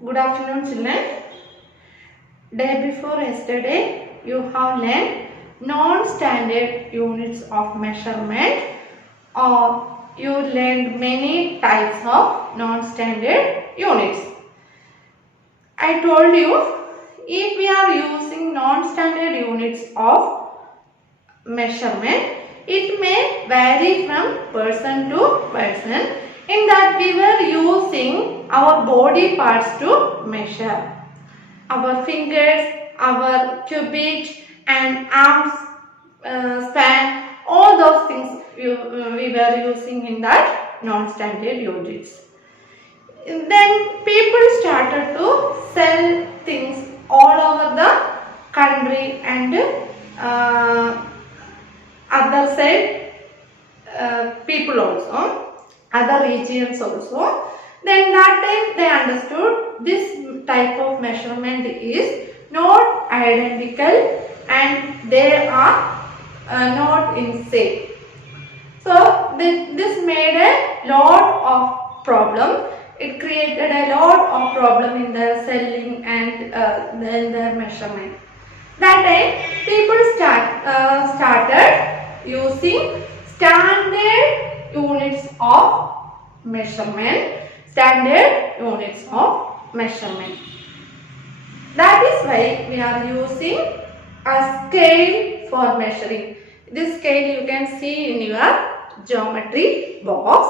Good afternoon, children. Day before yesterday, you have learned non-standard units of measurement, or you learned many types of non-standard units. I told you, if we are using non-standard units of measurement, it may vary from person to person. In that, we were using our body parts to measure. Our fingers, our cubit and arms span, all those things we were using in that non-standard units. Then people started to sell things all over the country and other side people also, other regions also. Then that time they understood this type of measurement is not identical and they are not in same. So this made a lot of problem. It created a lot of problem in their selling and then their measurement. That time people started using standard units of measurement. Standard units of measurement. That is why we are using a scale for measuring. This scale you can see in your geometry box,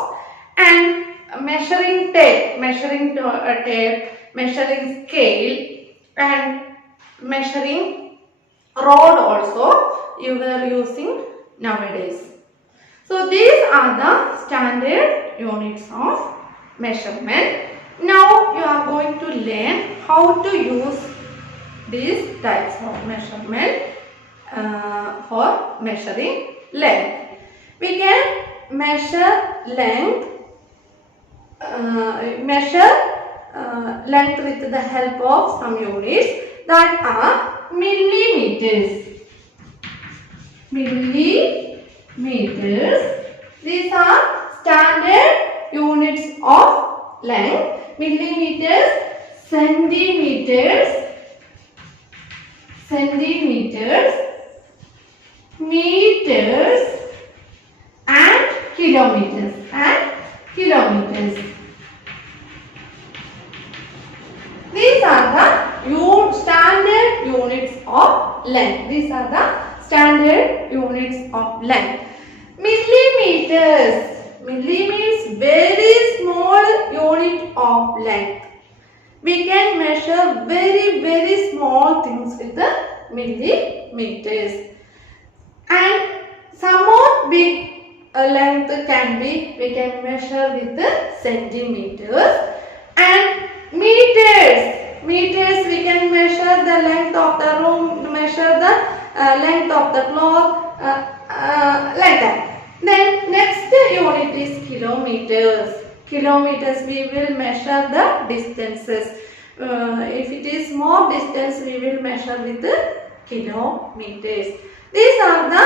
and measuring tape, measuring scale and measuring rod also you were using nowadays. So these are the standard units of measurement. Now you are going to learn how to use these types of measurement for measuring length. We can measure length length with the help of some units that are millimeters. Millimeters. These are standard units of length. Millimeters, centimeters, meters and kilometers These are the standard units of length. These are the standard units of length. Millimeters. Milli means very small unit of length. We can measure very small things with the millimeters. And some more big length we can measure with the centimeters. And meters we can measure the length of the room, measure the length of the cloth, like that. Then next unit is kilometers. Kilometers we will measure the distances. If it is more distance we will measure with the kilometers. These are the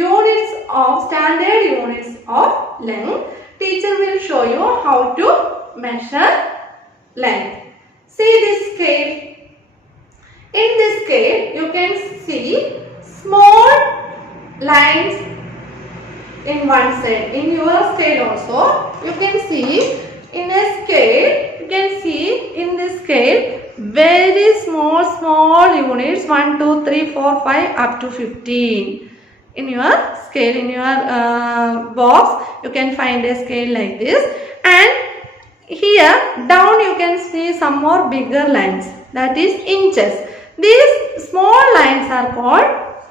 units of standard units of length. Teacher will show you how to measure length. See this scale. In this scale you can see small lines in one side. In your scale also you can see in a scale, you can see in this scale very small units 1, 2, 3, 4, 5 up to 15. In your scale, in your box you can find a scale like this, and here down you can see some more bigger lines, that is inches. These small lines are called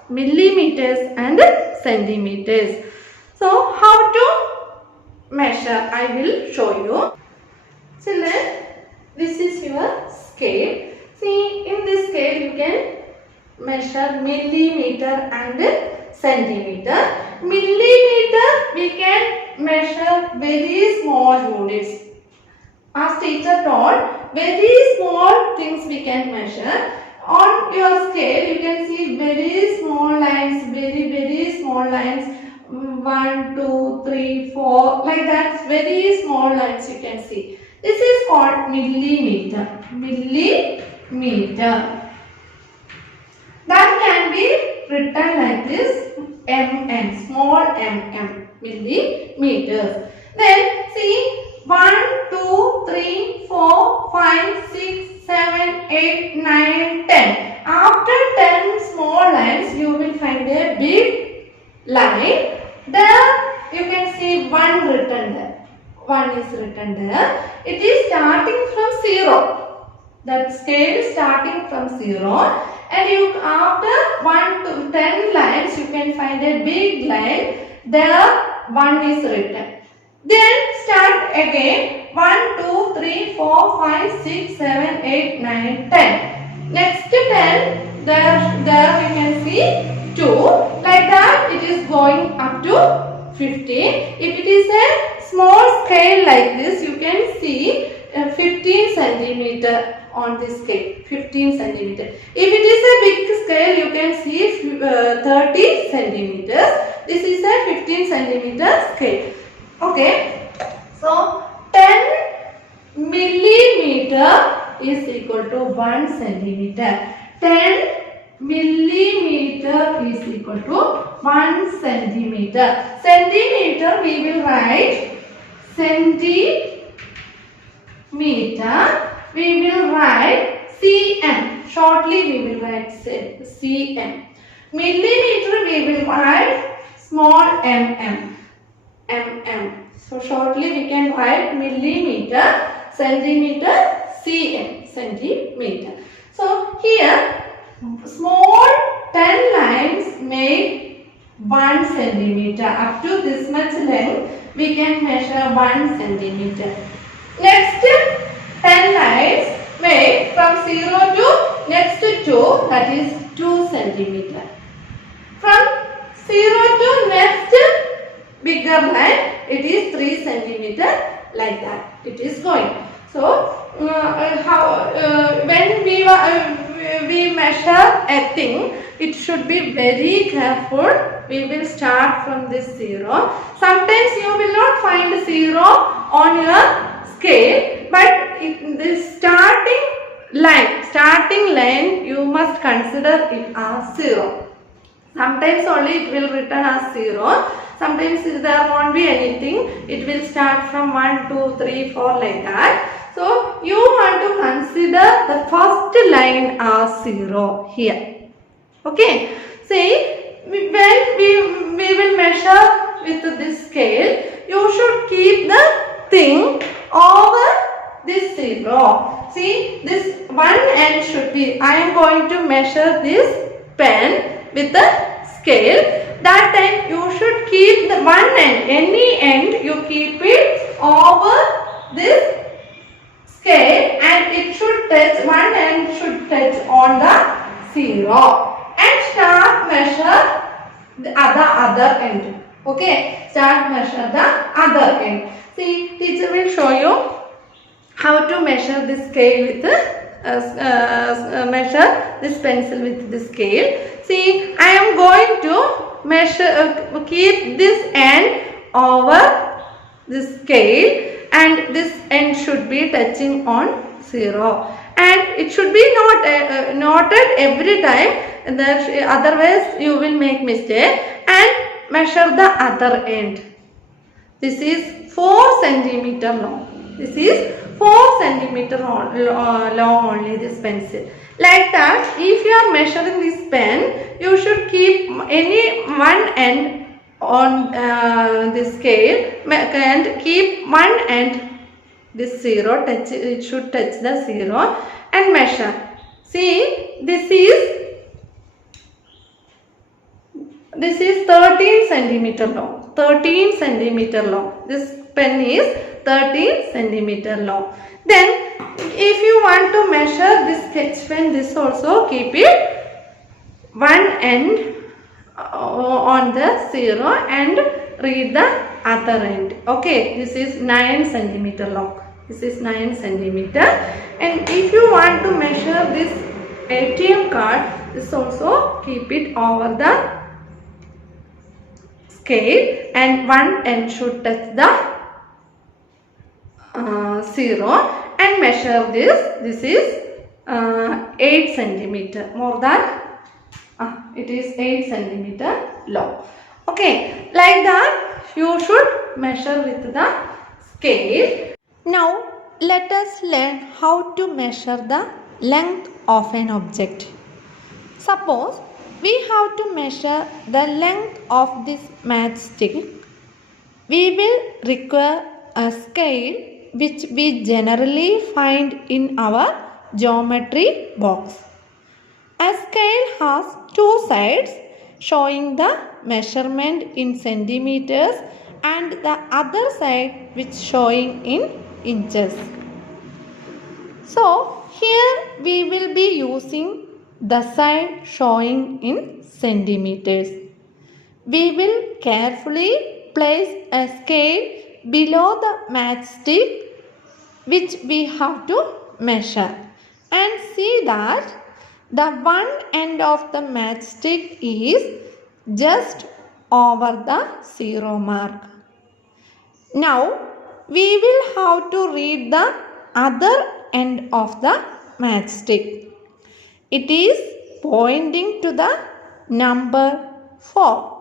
millimeters and centimeters. So how to measure I will show you. Children, this is your scale. See, in this scale you can measure millimeter and centimeter. Millimeter we can measure very small units. As teacher told, very small things we can measure. On your scale you can see very small lines, very small lines. 1, 2, 3, 4, like that, very small lines you can see. This is called millimeter. Millimeter. That can be written like this, mm, small mm, millimeters. Then see 1, 2, 3, 4, 5, 6, 7, 8, 9, 10. After 10 small lines, you will find a big line. There you can see 1 written there. 1 is written there. It is starting from 0. That scale is starting from 0. And you after 1 to 10 lines, you can find a big line. There 1 is written. Then start again 1, 2, 3, 4, 5, 6, 7, 8, 9, 10. Next 10, there you can see 2. Like that it is going up to 15. If it is a small scale like this, you can see 15 centimeter on this scale. 15 centimeter. If it is a big scale, you can see 30 centimeters. This is a 15 centimeter scale. Okay, so 10 millimeter is equal to 1 centimeter. 10 millimeter is equal to 1 centimeter. Centimeter we will write centimeter. We will write cm. Shortly we will write cm. Millimeter we will write small mm. So shortly we can write millimeter, centimeter, cm, centimeter. So here small 10 lines make 1 centimeter. Up to this much length we can measure 1 centimeter. Next 10 lines make from 0 to next 2, that is 2 centimeter. From 0 to next bigger line, it is 3 centimeter, like that it is going. So when we measure a thing, it should be very careful. We will start from this 0. Sometimes you will not find 0 on your scale, but this starting line you must consider it as 0. Sometimes only it will written as 0. Sometimes there won't be anything. It will start from 1, 2, 3, 4 like that. So you want to consider the first line as 0 here. Okay. See, when we will measure with this scale, you should keep the thing over this 0. See, this one end should be, I am going to measure this pen with the scale. That time you should keep the one end, any end you keep it over this scale, and it should touch, one end should touch on the 0, and start measure the other end. Okay, start measure the other end. See, teacher will show you how to measure this scale with the measure this pencil with the scale. See, I am going to measure, keep this end over this scale, and this end should be touching on 0, and it should be noted every time. Otherwise you will make mistake, and measure the other end. This is 4 centimeter long. This is 4 centimeter long only, this pencil. Like that, if you are measuring this pen, you should keep any one end on this scale, and keep one end this 0, touch, it should touch the 0, and measure. See, this is 13 centimeter long. 13 centimeter long. This pen is 13 centimeter long. Then if you want to measure this sketch pen, this also keep it one end on the 0 and read the other end. Okay, this is 9 centimeter long. This is 9 centimeter. And if you want to measure this ATM card, this also keep it over the scale, and one end should touch the 0 and measure this. This is 8 centimeter. More than it is 8 centimeter long. Okay, like that you should measure with the scale. Now let us learn how to measure the length of an object. Suppose we have to measure the length of this matchstick. We will require a scale which we generally find in our geometry box. A scale has two sides showing the measurement in centimeters and the other side which showing in inches. So here we will be using the side showing in centimeters. We will carefully place a scale below the matchstick which we have to measure and see that the one end of the matchstick is just over the 0 mark. Now we will have to read the other end of the matchstick. It is pointing to the number 4.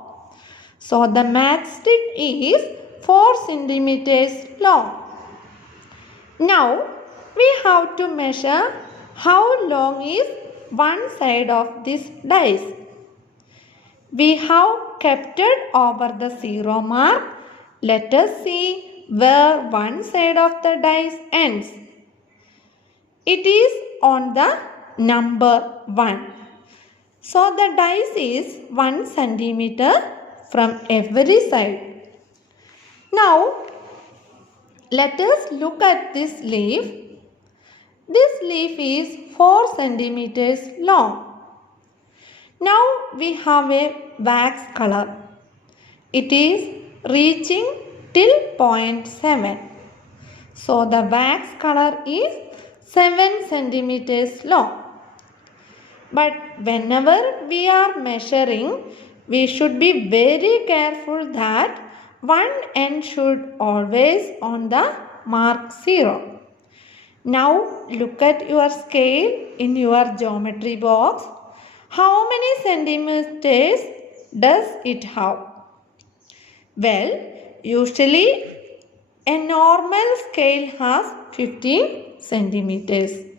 So the matchstick is 4 centimeters long. Now we have to measure how long is one side of this dice. We have kept it over the 0 mark. Let us see where one side of the dice ends. It is on the number 1. So the dice is 1 centimeter from every side. Now let us look at this leaf. This leaf is 4 centimeters long. Now we have a wax color. It is reaching till 0.7. So the wax color is 7 centimeters long. But whenever we are measuring, we should be very careful that one end should always on the mark 0. Now look at your scale in your geometry box. How many centimeters does it have? Well, usually a normal scale has 15 centimeters.